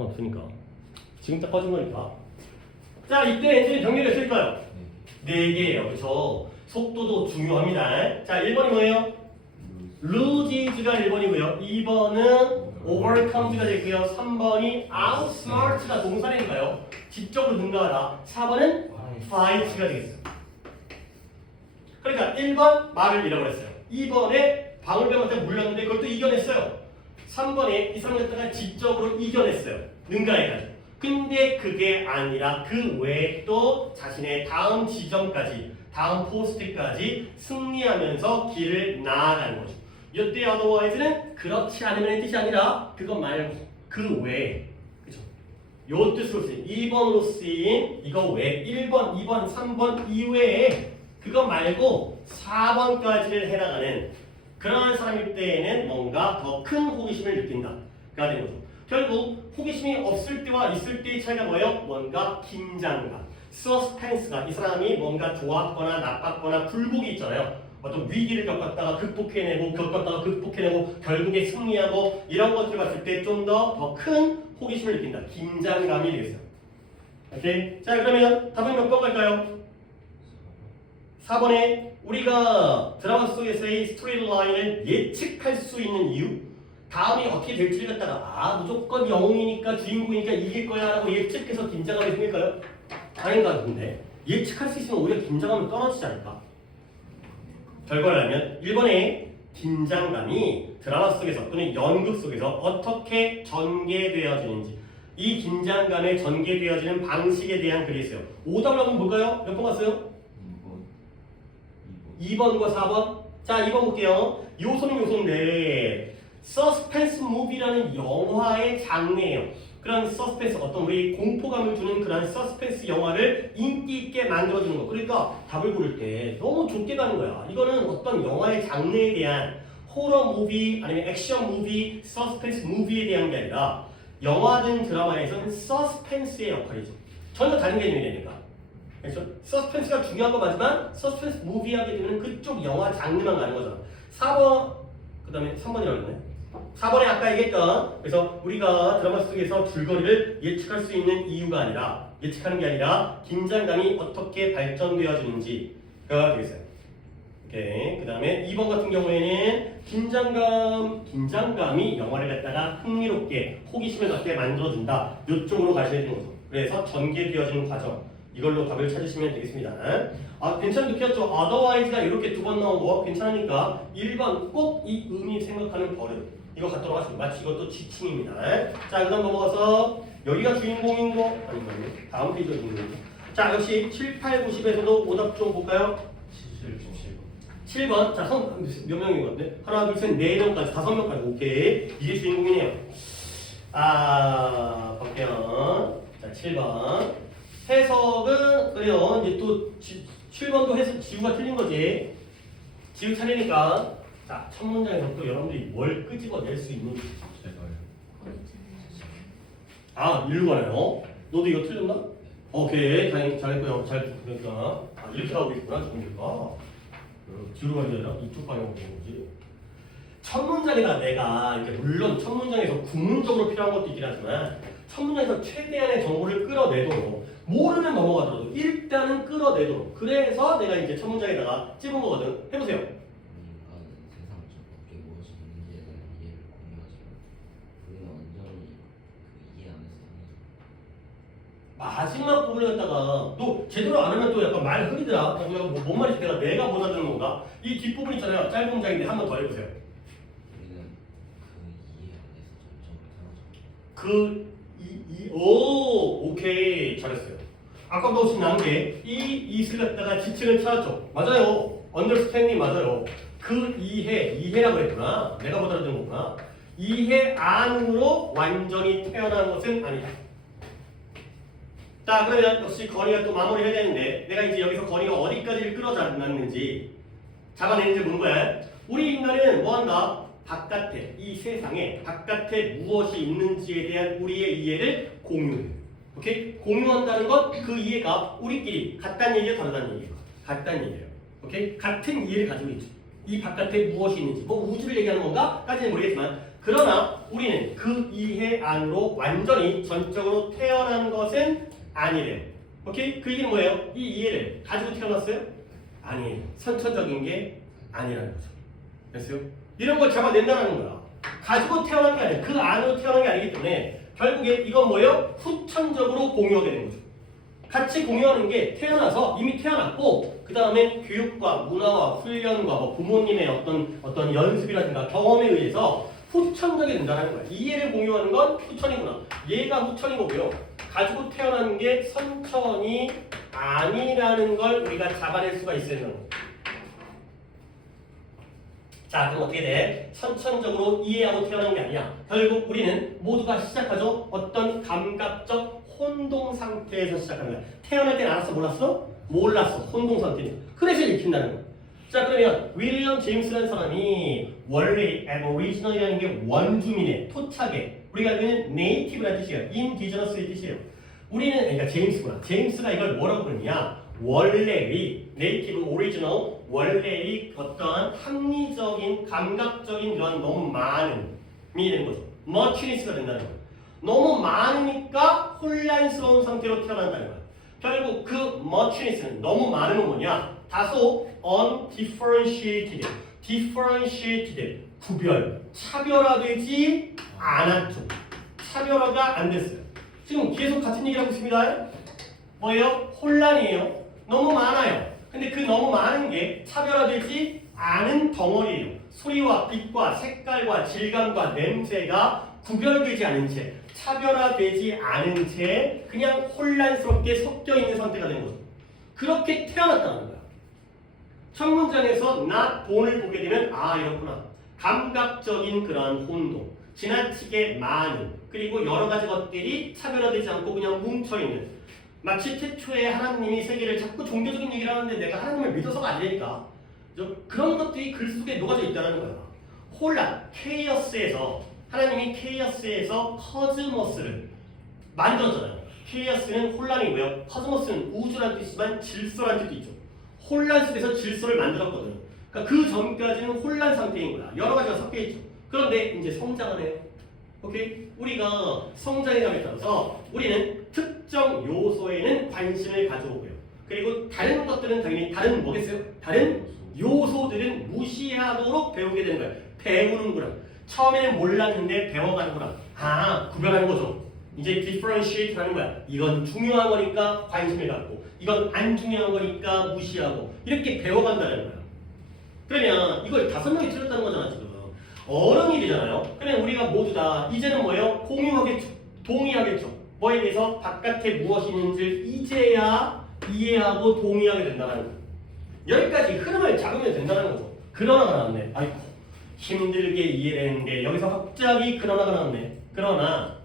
상관없으니까. 지금 딱 꺼진 거니까. 자, 이때 엔진이 병렬했을까요? 4개예요. 그렇죠? 속도도 중요합니다. 자, 1번이 뭐예요? loses가 1번이고요. 2번은 overcomes가 되고요. 3번이 outsmart가 동사니까요. 지적으로 능가하다. 4번은 fight가 되겠어요. 그러니까 1번 말을 잃어버렸어요. 2번에 방울뱀한테 물렸는데 그걸 또 이겨냈어요. 3번에 이 사람을 갖다가 지적으로 이겨냈어요. 능가해가지고. 근데 그게 아니라 그 외에 또 자신의 다음 지점까지, 다음 포스트까지 승리하면서 길을 나아가는 거죠. 이때 otherwise는 그렇지 않으면 뜻이 아니라 그것 말고 그 외에, 그죠? 요 뜻으로 쓰인 2번으로 쓰인 이거 외에 1번, 2번, 3번 이외에 그거 말고 4번까지를 해나가는 그러한 사람일 때에는 뭔가 더 큰 호기심을 느낀다가 되는 거죠. 결국 호기심이 없을 때와 있을 때의 차이가 뭐예요? 뭔가 긴장감, 서스펜스가 이 사람이 뭔가 좋았거나 나빴거나 굴곡이 있잖아요. 어떤 위기를 겪었다가 극복해내고 겪었다가 극복해내고 결국에 승리하고 이런 것들을 봤을 때 좀 더 큰 호기심을 느낀다. 긴장감이 되겠어요. 오케이? 자, 그러면 답은 몇 번 갈까요? 4번에 우리가 드라마 속에서의 스토리 라인을 예측할 수 있는 이유, 다음이 어떻게 될지를 갖다가 무조건 영웅이니까 주인공이니까 이길 거야 라고 예측해서 긴장감이 생길까요? 아닌가 본데 예측할 수 있으면 오히려 긴장감이 떨어지지 않을까? 결과를 알면 1번에 긴장감이 드라마 속에서 또는 연극 속에서 어떻게 전개되어지는지, 이 긴장감에 전개되어지는 방식에 대한 글이 있어요. 오답을 하면 뭘까요? 몇 번 갔어요? 2번과 4번. 자, 2번 볼게요. 요소는 요소인데 서스펜스 무비라는 영화의 장르예요. 그런 서스펜스, 어떤 우리 공포감을 주는 그런 서스펜스 영화를 인기 있게 만들어주는 거. 그러니까 답을 고를 때 너무 좁게 가는 거야. 이거는 어떤 영화의 장르에 대한 호러 무비 아니면 액션 무비, 서스펜스 무비에 대한 게 아니라 영화든 드라마에서는 서스펜스의 역할이죠. 전혀 다른 개념이 되니까. 그렇죠? 서스펜스가 중요한 거 맞지만 서스펜스 무비 하게 되면 그쪽 영화 장르만 가는 거잖아. 4번, 그 다음에 3번이라고 했네. 4번에 아까 얘기했던, 그래서 우리가 드라마 속에서 줄거리를 예측할 수 있는 이유가 아니라, 예측하는 게 아니라 긴장감이 어떻게 발전되어지는지가 되겠어요. 오케이. 그 다음에 2번 같은 경우에는 긴장감이 영화를 갖다가 흥미롭게 호기심을 갖게 만들어준다. 이쪽으로 가셔야 되는 거죠. 그래서 전개되어지는 과정, 이걸로 답을 찾으시면 되겠습니다. 괜찮은 느꼈죠? otherwise가 이렇게 두 번 나온 거 괜찮으니까 1번 꼭 이 의미 생각하는 버릇 이거 갖도록 하겠습니다. 마치 이것도 지침입니다. 자, 그 다음 넘어가서 여기가 주인공인 거 아닌가요? 다음 페이지가 주인공인 거. 자, 역시 7, 8, 90에서도 오답 좀 볼까요? 7번. 자, 몇 명인 것 같네? 하나, 둘, 셋, 4명까지, 5명까지. 오케이. 이게 주인공이네요. 볼게요. 자, 7번. 해석은, 그래요. 이제 또 7번도 해석, 지우가 틀린 거지. 지우 차례니까. 자, 첫 문장에서 또 여러분들이 뭘 끄집어낼 수 있는지. 일로 가네요. 너도 이거 틀렸나? 오케이. 다행히 잘했고요. 그러니까. 이렇게 하고 있구나, 정규가. 뒤로 가는 게 아니라 이쪽 방향으로 되는 거지. 첫 문장에다 내가 이렇게 물론 첫 문장에서 구문적으로 필요한 것도 있긴 하지만 첫 문장에서 최대한의 정보를 끌어내도록 모르면 넘어가더라도 일단은 끌어내도록 그래서 내가 이제 첫 문장에다가 찝은 거거든. 해보세요. 세상 저 밖에 무엇이 있는지에 대한 이해를 공유하지만 우리는 온전히 그 이해 안에서 사는 마지막 부분을 갖다가 너 제대로 안 하면 또 약간 말 흐리더라. 뭔 말인지 내가 못 알아듣는 건가? 이 뒷부분 있잖아요. 짧은 문장인데 한 번 더 해보세요. 우리는 그 이해 안에서 점점 오케이. 잘했어요. 아까 너 지금 나온 게 이을 갖다가 지칭을 찾았죠. 맞아요. understanding 맞아요. 그 이해라고 했구나. 내가 못 알아듣는 거구나. 이해 안으로 완전히 태어난 것은 아니다. 자, 그러면 역시 건이가 또 마무리해야 되는데 내가 이제 여기서 건이가 어디까지를 끌어잡았는지 잡아내는지 본 거야. 우리 인간은 뭐한다? 바깥에, 이 세상에 바깥에 무엇이 있는지에 대한 우리의 이해를 공유해. 오케이? 공유한다는 것, 그 이해가 우리끼리 같다는 얘기예요, 다르다는 얘기예요? 같다는 얘기예요. 오케이? 같은 이해를 가지고 있죠. 이 바깥에 무엇이 있는지, 뭐 우주를 얘기하는 건가? 까지는 모르겠지만 그러나 우리는 그 이해 안으로 완전히 전적으로 태어난 것은 아니래요. 오케이? 그 얘기는 뭐예요? 이 이해를 가지고 태어났어요? 아니에요. 선천적인 게 아니라는 거죠. 됐어요? 이런 걸 잡아낸다는 거야. 가지고 태어난 게 아니에요. 그 안으로 태어난 게 아니기 때문에 결국에 이건 뭐예요? 후천적으로 공유하게 된 거죠. 같이 공유하는 게 태어나서 이미 태어났고 그 다음에 교육과 문화와 훈련과 뭐 부모님의 어떤 연습이라든가 경험에 의해서 후천적이 된다는 거야. 이해를 공유하는 건 후천이구나. 얘가 후천인 거고요. 가지고 태어난 게 선천이 아니라는 걸 우리가 잡아낼 수가 있어요. 자, 그럼 어떻게 돼? 선천적으로 이해하고 태어난 게 아니야. 결국 우리는 모두가 시작하죠. 어떤 감각적 혼동 상태에서 시작하는 거야. 태어날 땐 알았어? 몰랐어? 몰랐어. 혼동 상태니. 그래서 읽힌다는 거야. 자, 그러면 윌리엄 제임스라는 사람이 원래 aboriginal이라는 게 원주민의 토착의 우리가 알고 있는 native라는 뜻이에요. indigenous 뜻이에요. 우리는 그러니까 제임스구나. 제임스가 이걸 뭐라고 부르냐? 원래의 네이티브 오리지널 원래의 어떠한 합리적인 감각적인 이런 너무 많음이 되는 거죠. 머치니스가 된다는 거예요. 너무 많으니까 혼란스러운 상태로 태어난다는 거예요. 결국 그 머치니스는 너무 많으면 뭐냐? 다소 undifferentiated, differentiated 구별, 차별화되지 않았죠. 차별화가 안 됐어요. 지금 계속 같은 얘기를 하고 있습니다. 뭐예요? 혼란이에요. 너무 많아요. 근데 그 너무 많은 게 차별화되지 않은 덩어리예요. 소리와 빛과 색깔과 질감과 냄새가 구별되지 않은 채, 차별화되지 않은 채 그냥 혼란스럽게 섞여 있는 상태가 된 거죠. 그렇게 태어났다는 거야. 첫 문장에서 not born을 보게 되면 아 이렇구나. 감각적인 그러한 혼동, 지나치게 많은 그리고 여러 가지 것들이 차별화되지 않고 그냥 뭉쳐있는 마치 태초에 하나님이 세계를 자꾸 종교적인 얘기를 하는데 내가 하나님을 믿어서가 아니니까 그런 것들이 글 속에 녹아져 있다는 거야. 혼란, 케이어스에서 하나님이 케이어스에서 커즈머스를 만들었잖아요. 케이어스는 혼란이고요. 커즈머스는 우주란 뜻이지만 질서란 뜻도 있죠. 혼란 속에서 질서를 만들었거든요. 그러니까 그 전까지는 혼란 상태인 거야. 여러 가지가 섞여 있죠. 그런데 이제 성장을 해요. 오케이? 우리가 성장에 감에 따라서 우리는 특정 요소에는 관심을 가져오고요. 그리고 다른 것들은 당연히 다른 뭐겠어요? 다른 요소들은 무시하도록 배우게 되는 거예요. 배우는구나. 처음에는 몰랐는데 배워가는구나. 아, 구별하는 거죠. 이제 differentiate 하는 거야. 이건 중요한 거니까 관심을 갖고 이건 안 중요한 거니까 무시하고 이렇게 배워간다는 거야. 그러면 이걸 5명이 틀렸다는 거잖아 지금. 어른이 되잖아요. 그러면 우리가 모두 다 이제는 뭐예요? 공유하겠죠. 동의하겠죠. 뭐에 대해서 바깥에 무엇이 있는지를 이제야 이해하고 동의하게 된다는 거예요. 여기까지 흐름을 잡으면 된다는 거죠. 그러나가 나왔네. 아이고 힘들게 이해되는데 여기서 갑자기 그러나가 나왔네. 그러나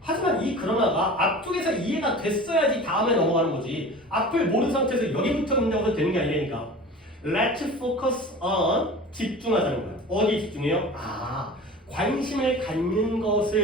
하지만 이 그러나가 앞쪽에서 이해가 됐어야지 다음에 넘어가는 거지. 앞을 모르는 상태에서 여기부터 문제가 되는 게 아니라니까. Let's focus on 집중하자는 거야. 어디에 집중해요? 아, 관심을 갖는 것은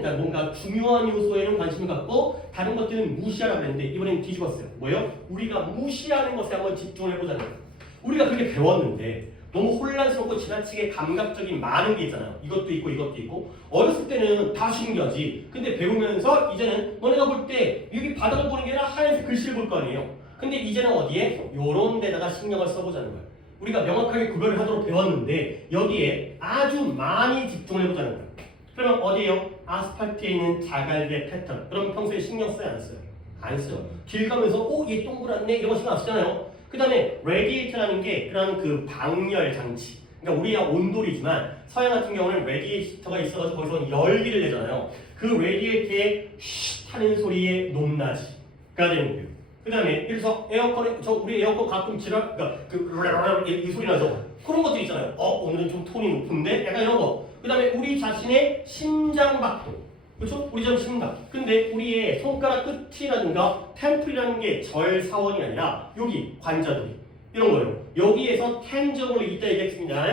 그러니까 뭔가 중요한 요소에는 관심을 갖고 다른 것들은 무시하라고 했는데 이번엔 뒤집었어요. 뭐예요? 우리가 무시하는 것에 한번 집중을 해보자는 거예요. 우리가 그렇게 배웠는데 너무 혼란스럽고 지나치게 감각적인 많은 게 있잖아요. 이것도 있고 이것도 있고 어렸을 때는 다 신기하지. 근데 배우면서 이제는 너네가 볼 때 여기 바닥을 보는 게 아니라 하얀색 글씨를 볼 거 아니에요. 근데 이제는 어디에? 요런 데다가 신경을 써보자는 거예요. 우리가 명확하게 구별을 하도록 배웠는데 여기에 아주 많이 집중을 해보자는 거예요. 그러면 어디에요? 아스팔트에 있는 자갈의 패턴. 그럼 평소에 신경 써요? 안 써요? 안 써요. 길 가면서 얘 동그랗네 이런 거 신경 안 쓰잖아요. 그 다음에 레디에이터라는 게 그런 그 방열 장치. 그러니까 우리가 온돌이지만 서양 같은 경우는 레디에이터가 있어가지고 거기서 열기를 내잖아요. 그 레디에이터의 쉿 하는 소리의 높낮이가 되는 거예요. 그 다음에 그래서 에어컨에 우리 에어컨 가끔 지랄 그러니까 이 소리 나죠. 그런 것들 있잖아요. 오늘은 좀 톤이 높은데 약간 이런 거. 그 다음에 우리 자신의 심장박동. 그렇죠? 우리 전 심장. 근데 우리의 손가락 끝이라든가 템플이라는 게 절사원이 아니라 여기 관자놀이 이런 거예요. 여기에서 텐저블이 있다 얘기했습니다.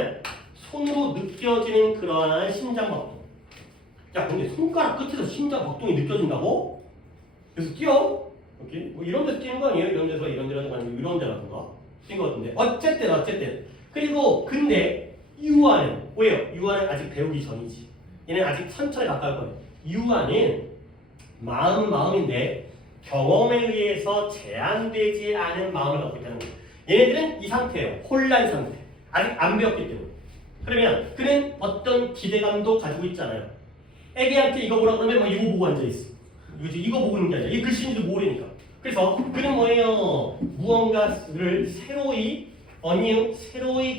손으로 느껴지는 그러한 심장박동. 야, 근데 손가락 끝에서 심장박동이 느껴진다고? 그래서 뛰어? 오케이? 뭐 이런 데서 뛰는 거 아니에요? 이런 데서 아니면 이런 데라든가 뛰는 거 같은데. 어쨌든. 그리고 근데 유아는 왜요? 유아는 아직 배우기 전이지. 얘는 아직 선천에 가까울 거예요. 유아는 마음은 마음인데 경험에 의해서 제한되지 않은 마음을 갖고 있다는 거예요. 얘네들은 이 상태예요. 혼란 상태. 아직 안 배웠기 때문에. 그러면 그는 어떤 기대감도 가지고 있잖아요. 애기한테 이거 보라 그러면 막 이거 보고 앉아있어. 이거 보고 있는 게 아니라 이게 글씨인지도 모르니까. 그래서 그는 뭐예요? 무언가를 새로이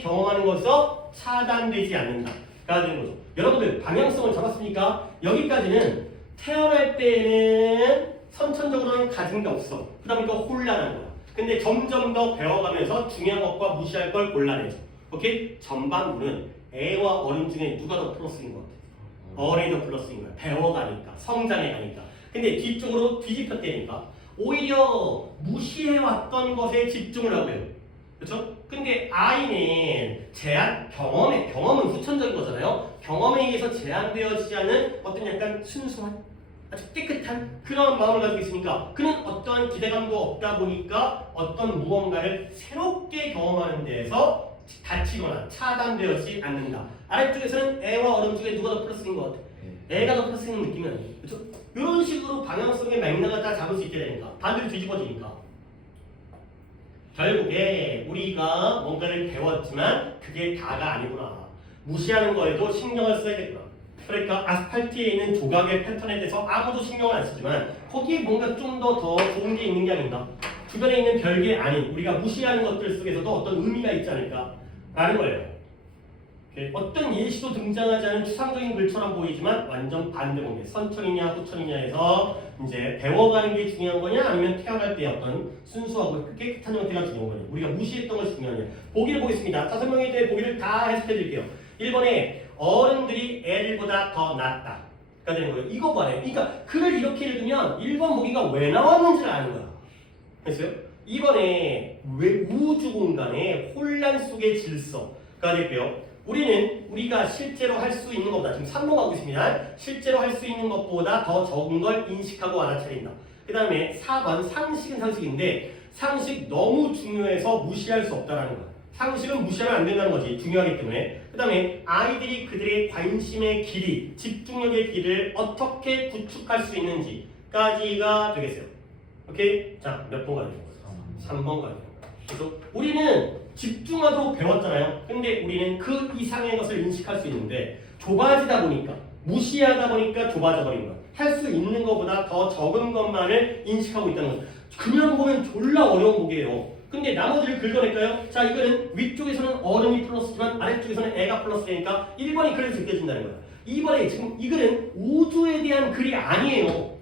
경험하는 것에서 차단되지 않는다가 되는 거죠. 여러분들 방향성을 잡았으니까 여기까지는 태어날 때는 선천적으로는 가진 게 없어. 그러다 보니까 혼란한 거야. 근데 점점 더 배워가면서 중요한 것과 무시할 걸 골라내죠. 오케이? 전반부는 애와 어른 중에 누가 더 플러스인 것 같아? 어른이 더 플러스인 거야. 배워가니까, 성장해 가니까. 근데 뒤쪽으로 뒤집혔다니까 오히려 무시해왔던 것에 집중을 하고 해요. 그렇죠? 근데 아이는 경험은 후천적인 거잖아요. 경험에 의해서 제한되어지지 않은 어떤 약간 순수한 아주 깨끗한 그런 마음을 가지고 있으니까 그는 어떠한 기대감도 없다 보니까 어떤 무언가를 새롭게 경험하는 데에서 다치거나 차단되어지지 않는다. 아래쪽에서는 애와 어른 중에 누가 더 플러스인 것 같아? 애가 더 플러스인 느낌이 아니에요. 그렇죠? 이런 식으로 방향성의 맥락을 다 잡을 수 있게 되니까 반대로 뒤집어지니까 결국에 우리가 뭔가를 배웠지만 그게 다가 아니구나. 무시하는 거에도 신경을 써야겠구나. 그러니까 아스팔트에 있는 조각의 패턴에 대해서 아무도 신경을 안 쓰지만 거기에 뭔가 좀 더 좋은 게 있는 게 아닌가. 주변에 있는 별게 아닌 우리가 무시하는 것들 속에서도 어떤 의미가 있지 않을까 라는 거예요. 어떤 예시도 등장하지 않은 추상적인 글처럼 보이지만 완전 반대 공개. 선천이냐 후천이냐에서 이제 배워가는 게 중요한 거냐 아니면 태어날 때 어떤 순수하고 깨끗한 형태가 중요한 거냐. 우리가 무시했던 것이 중요하냐. 보기를 보겠습니다. 5명에 대해 보기를 다 해석해 드릴게요. 1번에 어른들이 애들보다 더 낫다 가 되는 거예요. 이거 봐요. 그러니까 글을 이렇게 읽으면 1번 보기가 왜 나왔는지를 아는 거야. 됐어요? 2번에 왜 우주 공간의 혼란 속의 질서가 될게요. 우리가 실제로 할 수 있는 것보다 지금 3번 가고 있습니다. 실제로 할 수 있는 것보다 더 적은 걸 인식하고 알아차린다. 그 다음에 4번 상식은 상식인데 상식 너무 중요해서 무시할 수 없다라는 거야. 상식은 무시하면 안 된다는 거지. 중요하기 때문에. 그 다음에 아이들이 그들의 관심의 길이, 집중력의 길을 어떻게 구축할 수 있는지까지가 되겠어요. 오케이? 자, 몇 번 가야 돼요? 3번 가야 돼요. 그래서 우리는 집중하도록 배웠잖아요. 근데 우리는 그 이상의 것을 인식할 수 있는데 좁아지다 보니까 무시하다 보니까 좁아져 버린 거야. 할 수 있는 것보다 더 적은 것만을 인식하고 있다는 거죠. 그냥 보면 졸라 어려운 보기예요. 근데 나머지를 긁어낼까요? 자, 이거는 위쪽에서는 어른이 플러스지만 아래쪽에서는 애가 플러스니까 1번이 그래서 느껴진다는 거야. 2번에 지금 이 글은 우주에 대한 글이 아니에요.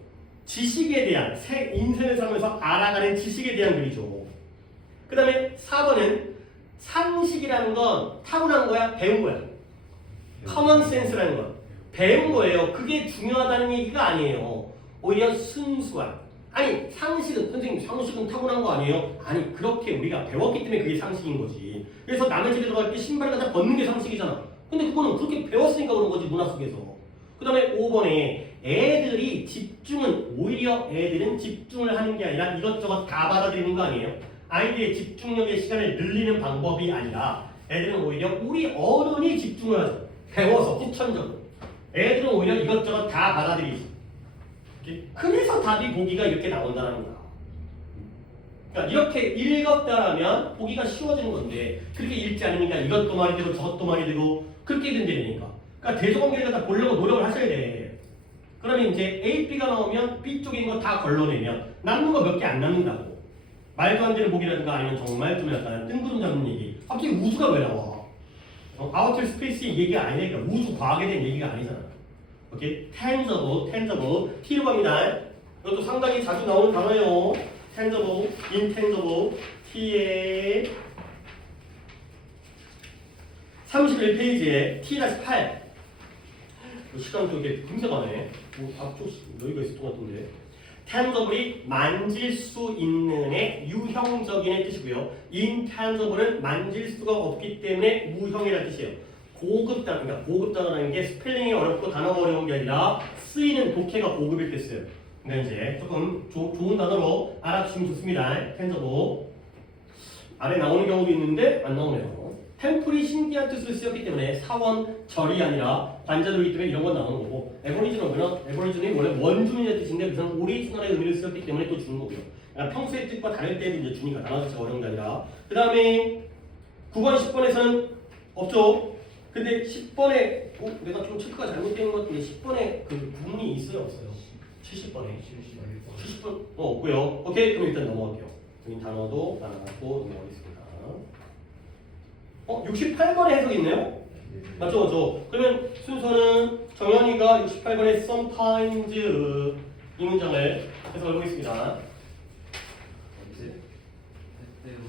지식에 대한 인생을 살면서 알아가는 지식에 대한 글이죠. 그 다음에 4번은 상식이라는 건 타고난 거야? 배운 거야? 커먼 센스라는 건 배운 거예요. 그게 중요하다는 얘기가 아니에요. 오히려 순수한. 아니 상식은 선생님 상식은 타고난 거 아니에요? 아니 그렇게 우리가 배웠기 때문에 그게 상식인 거지. 그래서 남의 집에 들어갈 때 신발을 갖다 벗는 게 상식이잖아. 근데 그거는 그렇게 배웠으니까 그런 거지 문화 속에서. 그 다음에 5번에 오히려 애들은 집중을 하는 게 아니라 이것저것 다 받아들이는 거 아니에요? 아이들의 집중력의 시간을 늘리는 방법이 아니라 애들은 오히려 우리 어른이 집중을 하죠. 배워서 후천적으로. 애들은 오히려 이것저것 다 받아들이지. 그래서 답이 보기가 이렇게 나온다는 거야. 그러니까 이렇게 읽었다라면 보기가 쉬워지는 건데 그렇게 읽지 않으니까 이것도 말이 되고 저것도 말이 되고 그렇게 된다니까. 그러니까 대조관계를 갖다 보려고 노력을 하셔야 돼. 그러면 이제 A, B가 나오면 B 쪽에 있는 거 다 걸러내면 남는 거 몇 개 안 남는다고. 말도 안 되는 보기라든가 아니면 정말 좀 약간 뜬구름 잡는 얘기. 갑자기 우주가 왜 나와? 아우터 스페이스 얘기가 아니니까 우주 과학에 대한 얘기가 아니잖아. 오케이? tangible, T로 갑니다. 이것도 상당히 자주 나오는 단어예요. tangible, intangible, T에 31페이지에 T-8 시간 좀 이렇게 금세 가네. 앞쪽 여기가 있을 것 같은데. tangible이 만질 수 있는의 유형적인의 뜻이고요. intangible은 만질 수가 없기 때문에 무형이라는 뜻이에요. 고급 단어, 그러니까 고급 단어라는 게 스펠링이 어렵고 단어가 어려운 게 아니라 쓰이는 독해가 고급일 때 써요. 그러니까 이제 조금 좋은 단어로 알아주시면 좋습니다. tangible. 아래 나오는 경우도 있는데 안 나오네요. 템플이 신기한 뜻으로 쓰였기 때문에 사원, 절이 아니라 관자들이기 때문에 이런 건 나오는 거고 에버리지널이 원래 원주민의 뜻인데 그것은 오리지널의 의미를 쓰였기 때문에 또 주는 거고요. 그러니까 평소의 뜻과 다를 때도 이제 주니까 나눠서 어려운 게 아니라 그 다음에 9번, 10번에서는 없죠. 근데 10번에 내가 좀 체크가 잘못된 것 같은데 10번에 그 구문이 있어요 없어요? 70번에 70번 없고요. 오케이 그럼 일단 넘어갈게요. 여기 단어도 나눠갖고 넘어가겠습니다. 68번에 해석이 있네요? 맞죠, 맞죠? 그러면 순서는 정현이가 68번에 sometimes 이 문장을 해석해 보겠습니다. 때때로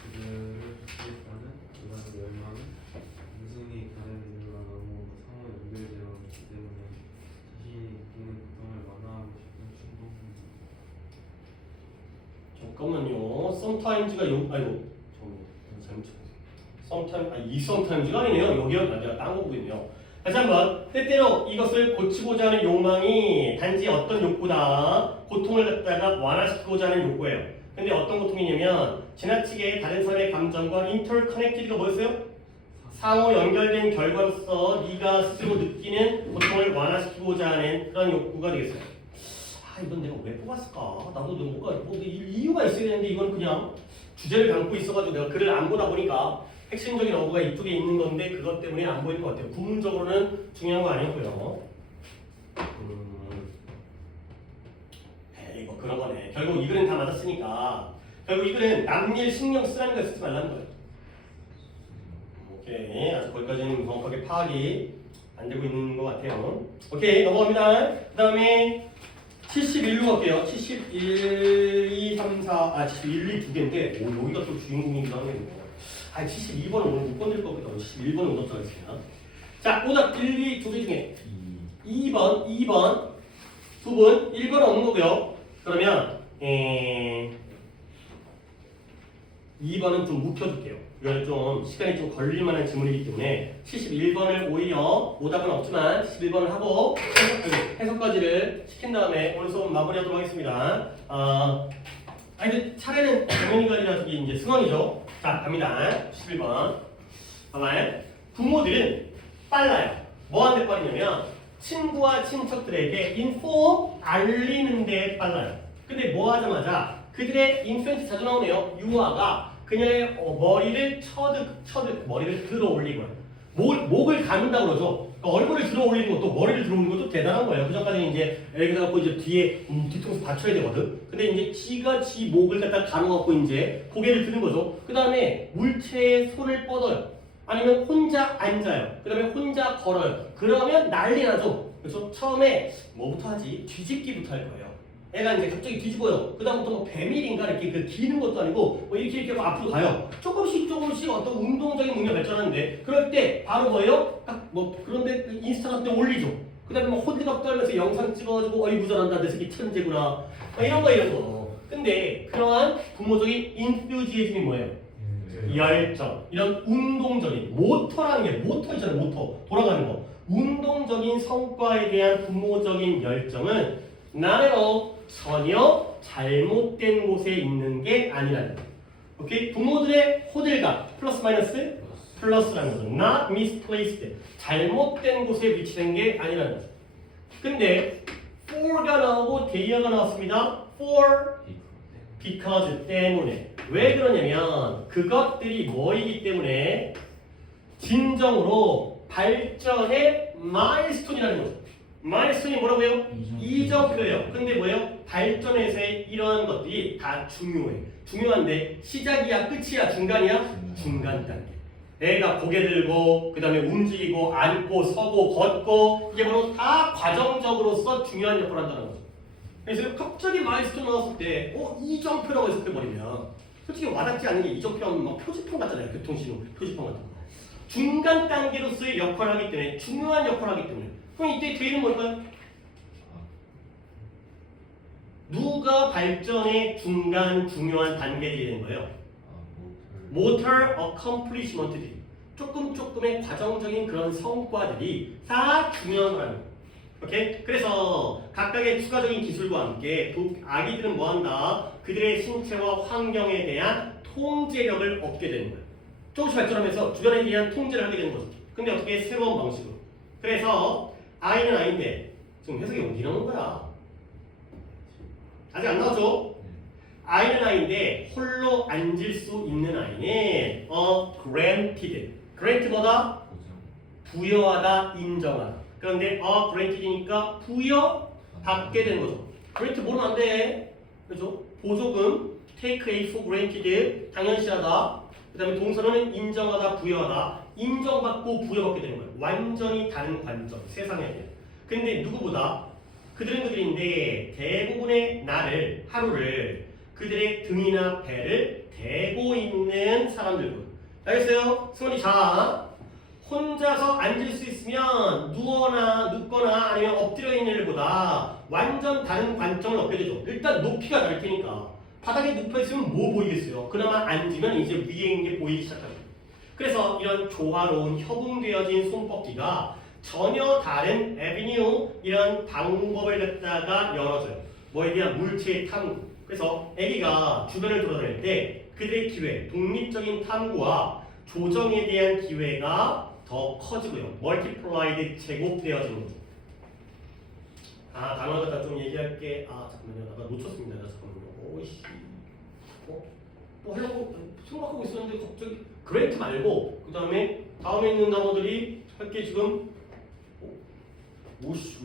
그들을 피했다는 그들의 멸망은 우승이 다른 인류와 너무 상호 연결되어 있기 때문에 자신이 느끼는 고통을 완화하고 싶은 충동입니다. 잠깐만요. sometimes가 잘못 쳤어요. 이 sometimes가 아니네요. 여기요. 내가 딴 거 보고 있네요. 다시 한번 때때로 이것을 고치고자 하는 욕망이 단지 어떤 욕구다. 고통을 갖다가 완화시키고자 하는 욕구예요. 근데 어떤 고통이냐면 지나치게 다른 사람의 감정과 interconnected가 뭐였어요? 상호 연결된 결과로서 네가 스스로 느끼는 고통을 완화시키고자 하는 그런 욕구가 되겠어요. 이건 내가 왜 뽑았을까? 나도 뭔가 이유가 있어야 되는데 이건 그냥 주제를 담고 있어가지고 내가 글을 안 보다 보니까 핵심적인 어구가 이쪽에 있는 건데 그것 때문에 안 보이는 것 같아요. 구문적으로는 중요한 거 아니고요. 이거 그런 거네. 결국 이 글은 다 맞았으니까 결국 이 글은 남일 신경 쓰라는 걸 쓰지 말라는 거예요. 오케이. 아직 거기까지는 정확하게 파악이 안 되고 있는 것 같아요. 오케이. 넘어갑니다. 그 다음에 71로 갈게요. 71, 2, 3, 4, 71, 2 두 개인데 여기가 또 주인공이기도 하네요. 72번은 오늘 못 건들 거거든요. 71번은 오답 하겠습니다. 자, 오답 1, 2 두 개 중에 2번 두 분, 1번은 없는 거고요. 그러면 2번은 좀 묵혀줄게요. 이거는 좀 시간이 좀 걸릴 만한 질문이기 때문에 71번을 오히려 오답은 없지만 71번을 하고 해석까지를 시킨 다음에 오늘 수업 마무리하도록 하겠습니다. 근데 차례는 정현이가 아니라 저기 이제 승원이죠. 자, 갑니다. 11번. 봐봐요. 부모들은 빨라요. 뭐 하는데 빠르냐면 친구와 친척들에게 인포 알리는 데 빨라요. 근데 뭐 하자마자 그들의 인플루언스 자주 나오네요. 유아가 그녀의 머리를 머리를 들어 올리고요. 목을 감는다고 그러죠. 그러니까 얼굴을 들어 올리는 것도 머리를 들어 올리는 것도 대단한 거예요. 그 전까지 이제 이렇게 갖고 이제 뒤에 뒤통수 받쳐야 되거든. 근데 이제 지가 지 목을 갖다 가눠갖고 이제 고개를 드는 거죠. 그 다음에 물체에 손을 뻗어요. 아니면 혼자 앉아요. 그 다음에 혼자 걸어요. 그러면 난리 나죠. 그래서 처음에 뭐부터 하지? 뒤집기부터 할 거예요. 애가 이제 갑자기 뒤집어요. 그 다음부터 뭐 배밀인가 이렇게 그 기는 것도 아니고 뭐 이렇게 앞으로 가요. 조금씩 어떤 운동적인 능력이 발전하는데 그럴 때 바로 뭐예요? 딱 뭐 그런데 인스타 같은 데 올리죠. 그 다음에 뭐 호들갑 떨면서 영상 찍어가지고 어이 무전한다 내 새끼 천재구나 이런 거. 근데 그러한 부모적인 인퓨지즘이 뭐예요? 열정. 이런 운동적인 모터라는 게 모터 있잖아요. 모터 돌아가는 거. 운동적인 성과에 대한 부모적인 열정은 나래로 전혀 잘못된 곳에 있는 게 아니라는 거예요. 오케이? 부모들의 호들갑 플러스 마이너스 플러스라는 거죠. Not misplaced. 잘못된 곳에 위치된 게 아니라는 거죠. 근데 for가 나오고 there가 나왔습니다. for because 때문에. 왜 그러냐면 그것들이 뭐이기 때문에 진정으로 발전의 마일스톤이라는 거죠. 마일스톤이 뭐라고요? 이정표예요. 근데 뭐예요? 발전에서의 이러한 것들이 다 중요해. 중요한데 시작이야 끝이야 중간이야? 중간 단계. 애가 고개 들고 그 다음에 움직이고 앉고 서고 걷고 이게 바로 다 과정적으로서 중요한 역할을 한다는 거죠. 그래서 갑자기 마일스톤 나왔을 때 이정표라고 해석해버리면 솔직히 와닿지 않는 게 이정표하면 막 표지판 같잖아요. 교통신호 표지판 같은 거. 중간 단계로서의 역할을 하기 때문에 중요한 역할을 하기 때문에 그럼 이때 뒤에는 뭘까요? 누가 발전의 중간 중요한 단계들이 된 거예요? motor accomplishment들이 조금의 과정적인 그런 성과들이 다 중요한 거라는 거예요. 오케이? 그래서 각각의 추가적인 기술과 함께 아기들은 뭐한다? 그들의 신체와 환경에 대한 통제력을 얻게 되는 거예요. 조금씩 발전하면서 주변에 대한 통제를 하게 되는 거죠. 근데 어떻게 새로운 방식으로. 그래서 I는 I인데 지금 해석이 어디 나오는 거야? 아직 안 나왔죠? I는 I인데 홀로 앉을 수 있는 I는 granted. grant 뭐다? 부여하다, 인정하다. 그런데 granted니까 부여받게 되는 거죠. grant 모르면 안 돼. 그죠? 보조금 take A for granted 당연시하다. 그 다음에 동사로는 인정하다, 부여하다. 인정받고 부여받게 되는 거예요. 완전히 다른 관점, 세상에. 근데 누구보다 그들은 그들인데 대부분의 날을, 하루를 그들의 등이나 배를 대고 있는 사람들군. 알겠어요? 승원이 자, 혼자서 앉을 수 있으면 눕거나 아니면 엎드려 있는 일보다 완전 다른 관점을 얻게 되죠. 일단 높이가 다를 테니까. 바닥에 눕혀 있으면 뭐 보이겠어요? 그나마 앉으면 이제 위에 있는 게 보이기 시작합니다. 그래서 이런 조화로운 협응되어진 손뻗기가 전혀 다른 에비뉴, 이런 방법을 갖다가 열어줘요. 뭐에 대한 물체의 탐구. 그래서 아기가 주변을 돌아다닐 때 그들의 기회, 독립적인 탐구와 조정에 대한 기회가 더 커지고요. 멀티플라이드 제곱되어지는 거죠. 단어를 갖다 좀 얘기할게. 잠깐만요. 나 놓쳤습니다. 잠깐만요. 오이씨. 뭐 하려고 생각하고 있었는데 갑자기 그랜트 말고 그 다음에 있는 단어들이 할게 지금. 오씨,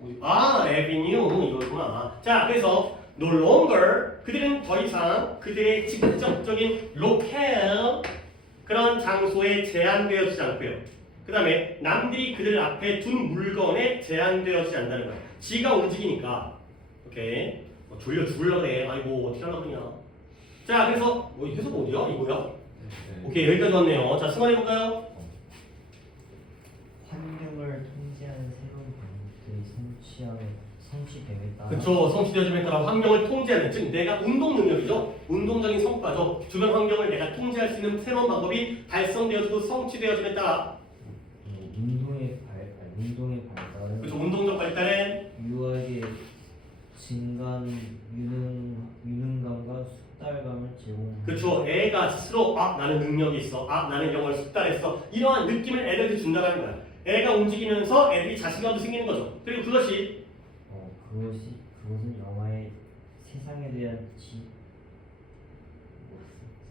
revenue 이거구나. 자, 그래서 no longer 그들은 더 이상 그들의 직접적인 local 그런 장소에 제한되어지지 않고요. 그 다음에 남들이 그들 앞에 둔 물건에 제한되어지지 않는다는 거예요. 지가 움직이니까. 오케이. 졸려 죽으려고 그래. 아이고 어떻게 하려고 그러냐. 자, 그래서 해석 어디야? 이거야? 오케이, 여기까지 왔네요. 자, 승환 해볼까요? 환경을 통제하는 새로운 방법들이 성취됨에 따라 그쵸. 성취되어짐에 따라 환경을 통제하는, 즉 내가 운동 능력이죠. 운동적인 성과죠. 주변 환경을 내가 통제할 수 있는 새로운 방법이 달성되어지고 성취되어짐에 따라 운동의 발달은 그쵸. 운동적 발달은 유아에게 진간 유능감과 숙달감을 제공합니다. 그쵸. 애가 스스로 나는 능력이 있어. 나는 영어를 숙달했어. 이러한 느낌을 애들한테 준다는 거야. 애가 움직이면서 애들이 자신감도 생기는 거죠. 그리고 그것은 영화의 세상에 대한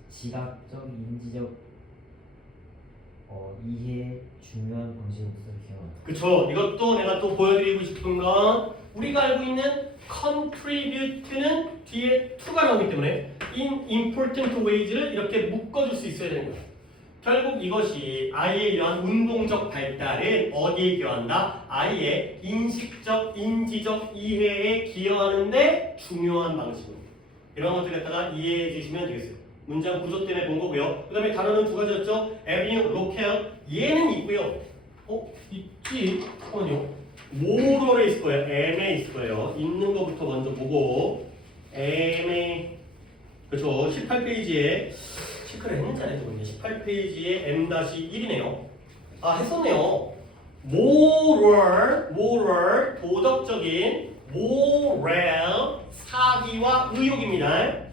지각적 인지적 이해의 중요한 방식으로서 기억합니다. 그쵸. 이것도 내가 또 보여드리고 싶은 건 우리가 알고 있는 contribute는 뒤에 to가 나오기 때문에 in important ways를 이렇게 묶어줄 수 있어야 되는 거예요. 결국 이것이 아이의 이러한 운동적 발달은 어디에 기여한다? 아이의 인식적, 인지적 이해에 기여하는데 중요한 방식입니다. 이런 것들 갖다가 이해해 주시면 되겠어요. 문장 구조 때문에 본 거고요. 그 다음에 단어는 두 가지였죠. avenue, local. 얘는 있고요. 있지? 잠깐만요. 모로에 있을 거예요. M에 있을 거예요. 있는 거부터 먼저 보고 M에 그렇죠. 18페이지에 체크를 했는지 안 했는지 모르겠네. 18페이지에 M-1이네요. 했었네요. moral 도덕적인 moral 사기와 의욕입니다.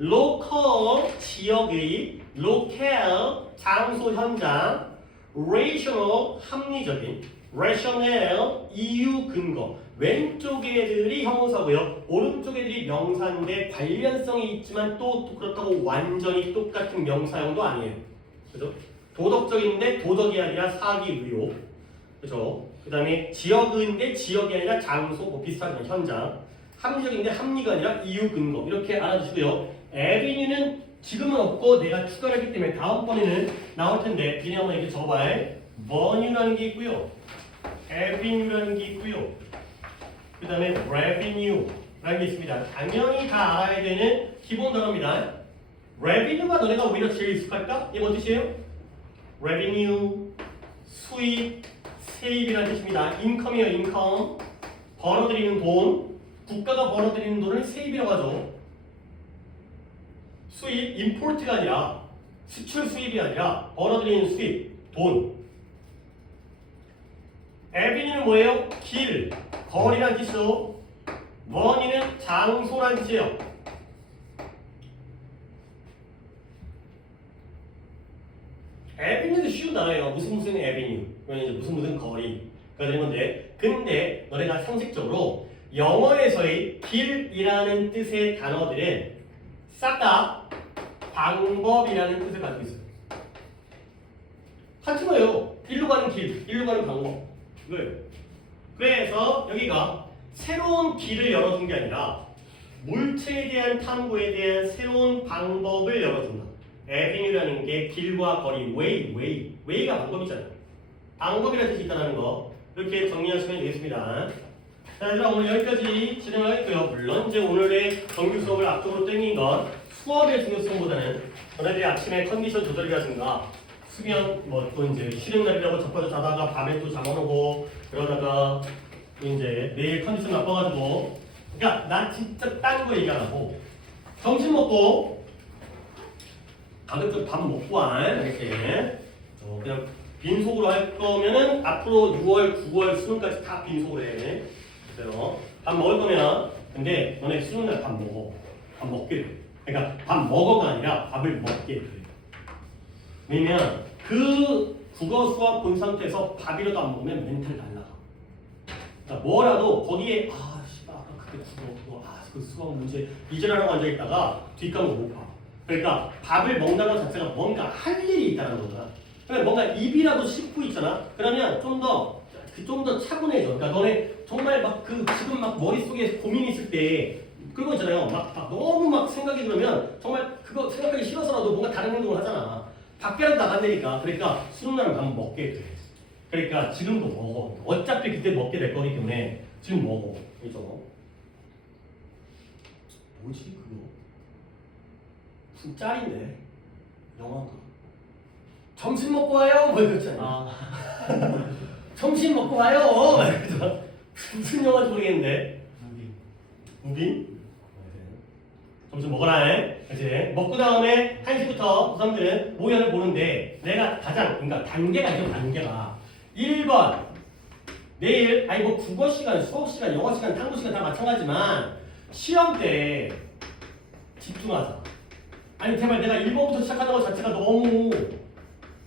local 지역의 local 장소 현장 rational 합리적인 rational 이유 근거 왼쪽 애들이 형용사고요. 오른쪽 애들이 명사인데 관련성이 있지만 또 그렇다고 완전히 똑같은 명사형도 아니에요. 그죠? 도덕적인데 도덕이 아니라 사기 의욕. 그죠? 그 다음에 지역인데 지역이 아니라 장소 뭐 비슷한 현장. 합리적인데 합리가 아니라 이유 근거. 이렇게 알아주시고요. 에비뉴는 지금은 없고 내가 추가를 했기 때문에 다음번에는 나올 텐데 니네 한번 이렇게 적어봐요. 버뉴라는 게 있고요. 에비뉴라는 게 있고요. 그 다음에 revenue라는 게 있습니다. 당연히 다 알아야 되는 기본 단어입니다. revenue가 너네가 오히려 제일 익숙할까? 이게 뭔 뜻이에요? revenue, 수입, 세입이라는 뜻입니다. income이에요, income. 벌어들이는 돈. 국가가 벌어들이는 돈을 세입이라고 하죠. 수입, import가 아니라 수출 수입이 아니라 벌어들이는 수입, 돈. avenue는 뭐예요? 길, 거리란 뜻이죠. money는 장소란 뜻이에요. 에비뉴도 쉬운 단어예요. 무슨 에비뉴. 이제 무슨 거리가 되는 건데. 근데 너네가 상식적으로 영어에서의 길이라는 뜻의 단어들은 싹 다 방법이라는 뜻을 가지고 있어요. 같은 거예요. 일로 가는 길, 일로 가는 방법. 이거예요. 그래서 여기가 새로운 길을 열어준 게 아니라 물체에 대한 탐구에 대한 새로운 방법을 열어준다. 에비뉴라는 게 길과 거리, 웨이가 방법이잖아요. 방법이라는 뜻이 있다는 거 이렇게 정리하시면 되겠습니다. 자, 얘들아 오늘 여기까지 진행을 하겠고요. 물론 이제 오늘의 정규 수업을 앞쪽으로 땡긴 건 수업의 중요성보다는 너네들이 아침에 컨디션 조절이라든가 수면 또 이제 쉬는 날이라고 자빠져 자다가 밤에 또 잠 안 오고 그러다가 또 이제 내일 컨디션 나빠가지고 그러니까 난 진짜 딴 거 얘기 안 하고 점심 먹고 가급적 밥 먹고 와 이렇게 그냥 빈속으로 할 거면은 앞으로 6월, 9월, 수능까지 다 빈속으로 해. 그래서 밥 먹을 거면 근데 너네 수능 날 밥 먹어. 밥 먹게 돼. 그러니까 밥 먹어가 아니라 밥을 먹게 돼. 왜냐면 그 국어 수학 본 상태에서 밥이라도 안 먹으면 멘탈 날라가. 그러니까 뭐라도 거기에 씨발 아까 그때 국어 그 수학 문제 이제라고 앉아 있다가 뒷감을 못 봐. 그러니까 밥을 먹는다는 것 자체가 뭔가 할 일이 있다는 거잖아. 그러니까 뭔가 입이라도 씹고 있잖아. 그러면 좀 더 차분해져. 그러니까 너네 정말 막 지금 막 머릿속에 고민 있을 때 그거 있잖아요. 막 너무 막 생각이 그러면 정말 그거 생각하기 싫어서라도 뭔가 다른 행동을 하잖아. 밖에라도 나간다니까. 그러니까 수능날은 밥 먹게 돼. 그러니까 지금도 먹어. 어차피 그때 먹게 될 거기 때문에 지금 먹어. 그죠? 뭐지 그거? 무슨 짤인데? 영화인가? 점심 먹고 와요? 뭐 이랬잖아. 점심 먹고 와요. 무슨 영화인지 모르겠는데. 무빙? 점심 먹어라. 그치? 먹고 다음에 1시부터 사람들은 모양을 보는데 내가 그러니까 단계가 있죠. 단계가 1번 내일 뭐 국어 시간, 수업 시간, 영어 시간, 탐구 시간 다 마찬가지지만 시험 때 집중하자. 아니 제발 내가 1번부터 시작하는 것 자체가 너무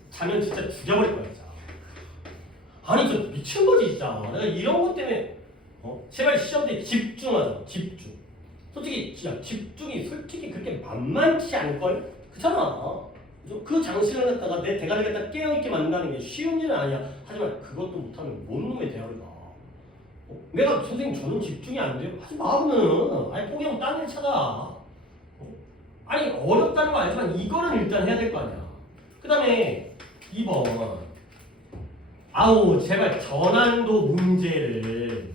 자면 진짜 죽여버릴 거야 진짜. 아니 저 미친 거지 진짜. 내가 이런 것 때문에 제발 시험 때 집중하자. 집중. 솔직히 진짜 집중이 솔직히 그렇게 만만치 않을걸? 그렇잖아. 그 장시간을 갖다가 내 대가리를 갖다 깨어있게 만든다는 게 쉬운 일은 아니야. 하지만 그것도 못하면 뭔 놈의 대가리가. 내가 선생님 저는 집중이 안 돼요? 하지 마 그러면. 아니 포기하면 딴 일 찾아. 아니 어렵다는 거 알지만 이거는 일단 해야 될 거 아니야. 그 다음에 2번 제발 전환도 문제를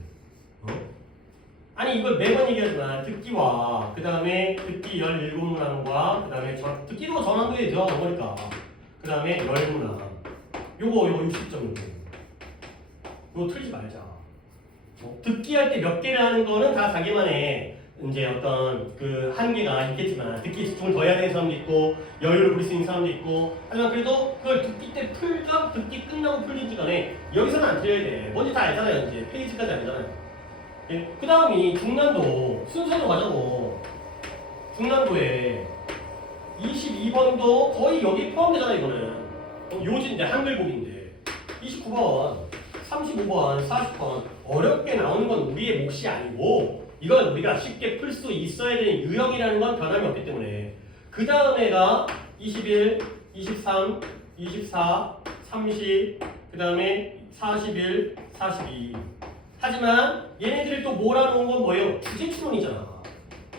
아니 이걸 매번 얘기하지만 듣기와 그 다음에 듣기 17문항과 그 다음에 듣기도 전환도에 들어가는 거니까 그 다음에 10문항 요거 60점 요거 틀리지 말자. 듣기 할 때 몇 개를 하는 거는 다 자기만의 이제 어떤 그 한계가 있겠지만 듣기 집중을 더 해야 되는 사람도 있고 여유를 부릴 수 있는 사람도 있고 하지만 그래도 그걸 듣기 때 풀까 듣기 끝나고 풀리지 간에 여기서는 안 틀려야 돼. 뭔지 다 알잖아요. 이제 페이지까지 알잖아요. 예? 그 다음이 중난도 순서로 가자고. 중난도에 22번도 거의 여기 포함되잖아. 이거는 요지인데 한글복인데 29번 35번 40번 어렵게 나오는 건 우리의 몫이 아니고 이건 우리가 쉽게 풀 수 있어야 되는 유형이라는 건 변함이 없기 때문에 그 다음에가 21, 23, 24, 30, 그 다음에 41, 42 하지만 얘네들이 또 몰아놓은 건 뭐예요? 주제추론이잖아.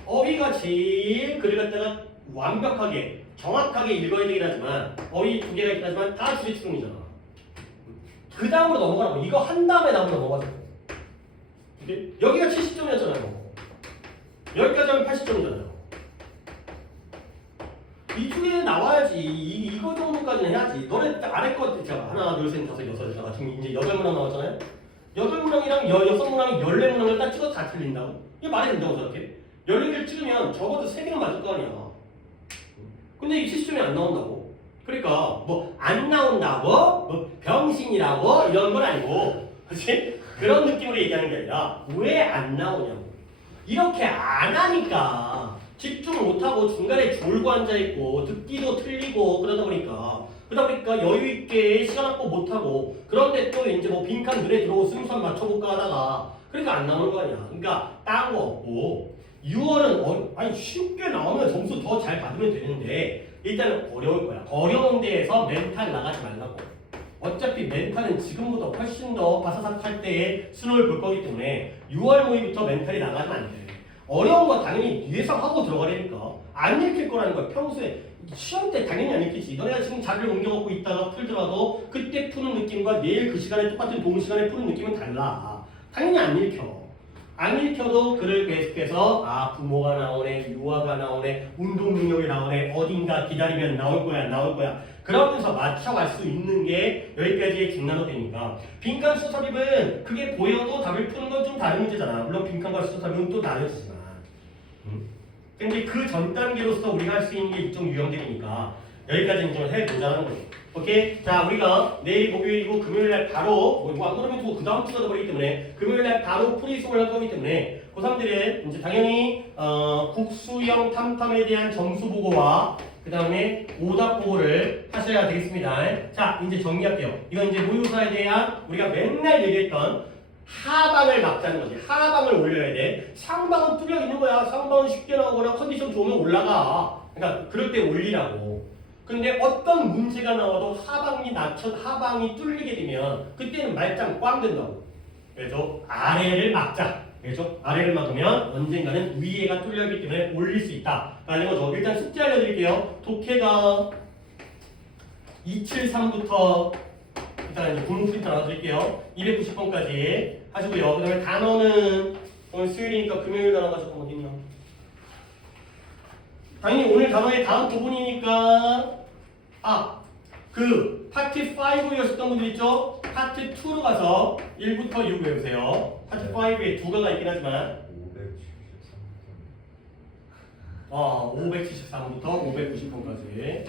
어휘가 제일 글을 갖다가 완벽하게 정확하게 읽어야 되긴 하지만 어휘 두 개가 있긴 하지만 다 주제추론이잖아. 그 다음으로 넘어가라고. 이거 한 다음에 나오면 넘어가자. 여기가 70점이었잖아요. 여기까지 하면 80점이잖아요. 이쪽에 나와야지. 이거 정도까지는 해야지. 너네 아래 거 제가 하나, 둘, 셋, 다섯, 여섯 제가 지금 이제 8문항 나왔잖아요. 8문항이랑 6문항, 14문항을 딱 찍어서 다 틀린다고? 이게 말이 된다고 저렇게? 14개를 찍으면 적어도 3개는 맞을 거 아니야. 근데 이 70점이 안 나온다고. 그러니까 뭐 안 나온다고? 뭐 병신이라고? 이런 건 아니고 그치? 그런 느낌으로 얘기하는 게 아니라 왜 안 나오냐고. 이렇게 안 하니까 집중 못하고 중간에 졸고 앉아있고 듣기도 틀리고 그러다 보니까 그러다 보니까 여유 있게 시간 확보 못하고 그런데 또 이제 뭐 빈칸 눈에 들어오고 승수한 맞춰볼까 하다가 그러니까 안 나오는 거 아니야. 그러니까 딴 거 없고 6월은 아니 쉽게 나오면 점수 더 잘 받으면 되는데 일단은 어려울 거야. 어려운 데에서 멘탈 나가지 말라고. 어차피 멘탈은 지금보다 훨씬 더 바사삭할 때의 수능을 볼 거기 때문에 6월 모의부터 멘탈이 나가면 안 돼. 어려운 거 당연히 예상하고 들어가려니까 안 읽힐 거라는 거야. 평소에 시험 때 당연히 안 읽히지. 너네가 지금 자료를 옮겨갖고 있다가 풀더라도 그때 푸는 느낌과 내일 그 시간에 똑같은 동시간에 푸는 느낌은 달라. 당연히 안 읽혀. 안 읽혀도 글을 계속해서 아 부모가 나오네, 유아가 나오네, 운동 능력이 나오네, 어딘가 기다리면 나올 거야. 그러면서 맞춰갈 수 있는 게 여기까지의 중난도 되니까 빈칸 수서답은 그게 보여도 답을 푸는 건 좀 다른 문제잖아. 물론 빈칸과 수서답은 또 나뉘어지지만 근데 그 전 단계로서 우리가 할 수 있는 게 일종 유형들이니까 여기까지는 좀 해보자는 거죠. 오케이? 자, 우리가 내일 목요일이고 금요일날 바로 뭐 안 그러면 또 그 다음 주가 돼버리기 때문에 금요일날 바로 프리수업을 할 거기 때문에 고3들은 이제 당연히 국수형 탐탐에 대한 점수 보고와 그 다음에 오답 보고를 하셔야 되겠습니다. 자, 이제 정리할게요. 이건 이제 모의고사에 대한 우리가 맨날 얘기했던 하방을 막자는 거지. 하방을 올려야 돼. 상방은 뚫려 있는 거야. 상방은 쉽게 나오거나 컨디션 좋으면 올라가. 그러니까 그럴 때 올리라고. 근데 어떤 문제가 나와도 하방이 뚫리게 되면 그때는 말짱 꽝 된다고. 그래서 아래를 막자. 그래서 아래를 막으면 언젠가는 위에가 뚫려있기 때문에 올릴 수 있다. 라는 거죠. 일단 숙제 알려드릴게요. 독해가 273부터 일단 이제 공부 프린트 나눠드릴게요. 290번까지 하시고요. 그 다음에 단어는 오늘 수요일이니까 금요일 단어가 조금 어딨냐. 당연히 오늘 단어의 다음 부분이니까 그 파트 5였었던 분들 있죠? 파트 2로 가서 1부터 6 외우세요. 파트 5에 두 가가 있긴 하지만 573부터 590번까지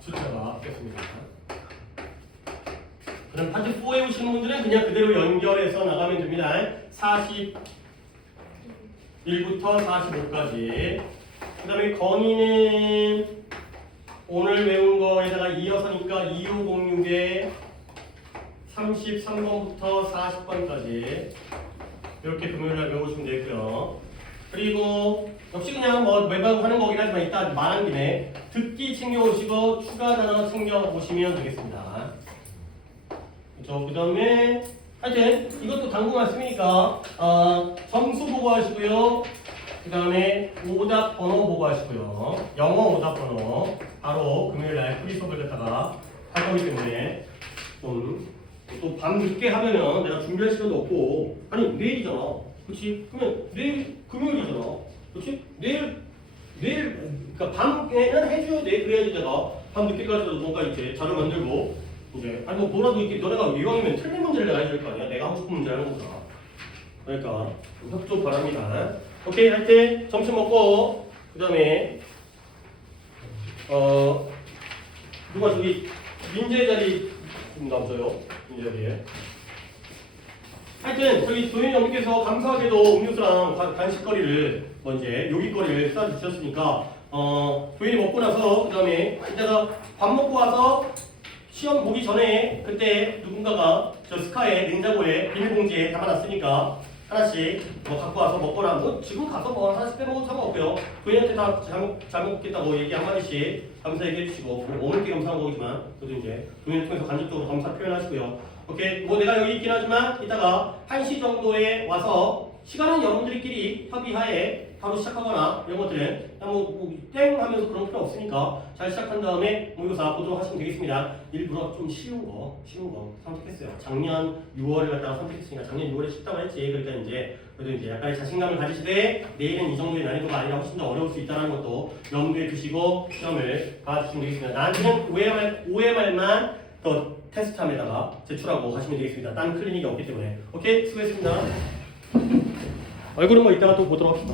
숫자가 바뀌었습니다. 그럼 파트 4에 오시는 분들은 그냥 그대로 연결해서 나가면 됩니다. 41부터 45까지. 그 다음에 건의는 오늘 외운 거에다가 이어서니까 2506에 33번부터 40번까지 이렇게 금요일날 외우시면 되고요. 그리고 역시 그냥 뭐 매번 하는 거긴 하지만 이따 말한 김에 듣기 챙겨오시고 추가 단어 챙겨오시면 되겠습니다. 그렇죠. 그 다음에 하여튼 이것도 당구 말씀이니까 점수 보고 하시고요. 그 다음에 오답 번호 보고 하시고요. 영어 오답 번호 바로 금요일날 프리수업을 갖다가 할 거기 때문에 좀 또 밤 늦게 하면은 내가 준비할 시간도 없고 아니 내일이잖아. 그렇지? 그러면 내일 금요일이잖아. 그렇지? 내일 그러니까 밤에는 해줘야 돼. 그래야지 내가 밤 늦게까지도 뭔가 이제 자료 만들고 이제 아니 뭐 뭐라도 이렇게 너네가 이왕이면 틀린 문제를 내가 해줄 거 아니야. 내가 하고 싶은 문제 하는 거잖아. 그러니까 협조 바랍니다. 오케이 할 때 점심 먹고 그 다음에 누가 저기 민재 자리 좀 나오세요. 민재 자리에. 하여튼 저희 도현이 형님께서 감사하게도 음료수랑 간식거리를 이제 요깃거리를 싸주셨으니까 도현이 먹고 나서 그 다음에 이따가 밥 먹고 와서 시험 보기 전에 그때 누군가가 저 스카에 냉장고에 비닐봉지에 담아놨으니까 하나씩 뭐 갖고 와서 먹거나 뭐 지금 가서 뭐 하나씩 빼먹어도 상관없고요. 도현이한테 다 잘 먹겠다고 얘기 한마디씩 감사 얘기해 주시고 어머니께 감사한 거지만 저도 이제 도현이 통해서 간접적으로 감사 표현하시고요. 오케이 뭐 내가 여기 있긴 하지만 이따가 1시 정도에 와서 시간은 여러분들끼리 협의하에 바로 시작하거나 이런 것들은 그냥 땡 하면서 그런 필요 없으니까 잘 시작한 다음에 모의고사 보도록 하시면 되겠습니다. 일부러 좀 쉬운 거 선택했어요. 작년 6월을 갖다가 선택했으니까 작년 6월에 쉽다고 했지. 그러니까 이제 그래도 이제 약간의 자신감을 가지시되 내일은 이 정도의 난이도가 아니라 훨씬 더 어려울 수 있다는 것도 염두에 두시고 시험을 봐주시면 되겠습니다. 나한테는 OMR만 더 테스트함에다가 제출하고 가시면 되겠습니다. 딴 클리닉이 없기 때문에. 오케이 수고했습니다. 얼굴은 뭐 이따가 또 보도록 합시다.